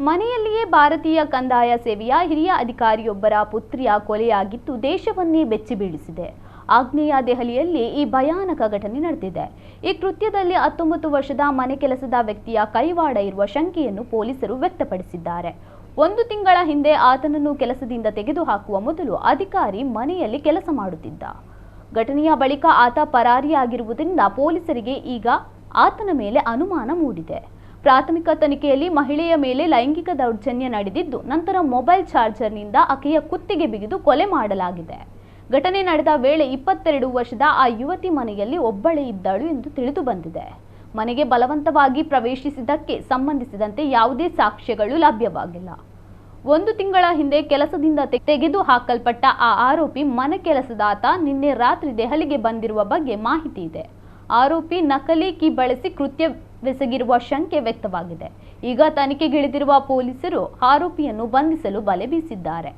ಮನೆಯಲ್ಲಿಯೇ ಭಾರತೀಯ ಕಂದಾಯ ಸೇವೆಯ ಹಿರಿಯ ಅಧಿಕಾರಿಯೊಬ್ಬರ ಪುತ್ರಿಯ ಕೊಲೆಯಾಗಿದ್ದು ದೇಶವನ್ನೇ ಬೆಚ್ಚಿಬೀಳಿಸಿದೆ. ಆಗ್ನೇಯ ದೆಹಲಿಯಲ್ಲಿ ಈ ಭಯಾನಕ ಘಟನೆ ನಡೆದಿದೆ. ಈ ಕೃತ್ಯದಲ್ಲಿ 19 ವರ್ಷದ ಮನೆ ಕೆಲಸದ ವ್ಯಕ್ತಿಯ ಕೈವಾಡ ಇರುವ ಶಂಕೆಯನ್ನು ಪೊಲೀಸರು ವ್ಯಕ್ತಪಡಿಸಿದ್ದಾರೆ. 1 ತಿಂಗಳ ಹಿಂದೆ ಆತನನ್ನು ಕೆಲಸದಿಂದ ತೆಗೆದುಹಾಕುವ ಮೊದಲು ಅಧಿಕಾರಿ ಮನೆಯಲ್ಲಿ ಕೆಲಸ ಮಾಡುತ್ತಿದ್ದ. ಘಟನೆಯ ಬಳಿಕ ಆತ ಪರಾರಿಯಾಗಿರುವುದರಿಂದ ಪೊಲೀಸರಿಗೆ ಈಗ ಆತನ ಮೇಲೆ ಅನುಮಾನ ಮೂಡಿದೆ. ಪ್ರಾಥಮಿಕ ತನಿಖೆಯಲ್ಲಿ ಮಹಿಳೆಯ ಮೇಲೆ ಲೈಂಗಿಕ ದೌರ್ಜನ್ಯ ನಡೆದಿದ್ದು, ನಂತರ ಮೊಬೈಲ್ ಚಾರ್ಜರ್ನಿಂದ ಆಕೆಯ ಕುತ್ತಿಗೆ ಬಿಗಿದು ಕೊಲೆ ಮಾಡಲಾಗಿದೆ. ಘಟನೆ ನಡೆದ ವೇಳೆ 22 ವರ್ಷದ ಆ ಯುವತಿ ಮನೆಯಲ್ಲಿ ಒಬ್ಬಳೇ ಇದ್ದಳು ಎಂದು ತಿಳಿದು ಬಂದಿದೆ. ಮನೆಗೆ ಬಲವಂತವಾಗಿ ಪ್ರವೇಶಿಸಿದ್ದಕ್ಕೆ ಸಂಬಂಧಿಸಿದಂತೆ ಯಾವುದೇ ಸಾಕ್ಷ್ಯಗಳು ಲಭ್ಯವಾಗಿಲ್ಲ. 1 ತಿಂಗಳ ಹಿಂದೆ ಕೆಲಸದಿಂದ ತೆಗೆದು ಹಾಕಲ್ಪಟ್ಟ ಆ ಆರೋಪಿ ಮನೆ ಕೆಲಸದಾತ ನಿನ್ನೆ ರಾತ್ರಿ ದೆಹಲಿಗೆ ಬಂದಿರುವ ಬಗ್ಗೆ ಮಾಹಿತಿ ಇದೆ. ಆರೋಪಿ ನಕಲಿ ಕೀ ಬಳಸಿ ಕೃತ್ಯವೆಸಗಿರುವ ಶಂಕೆ ವ್ಯಕ್ತವಾಗಿದೆ. ಈಗ ತನಿಖೆಗಿಳಿದಿರುವ ಪೊಲೀಸರು ಆರೋಪಿಯನ್ನು ಬಂಧಿಸಲು ಬಲೆ ಬೀಸಿದ್ದಾರೆ.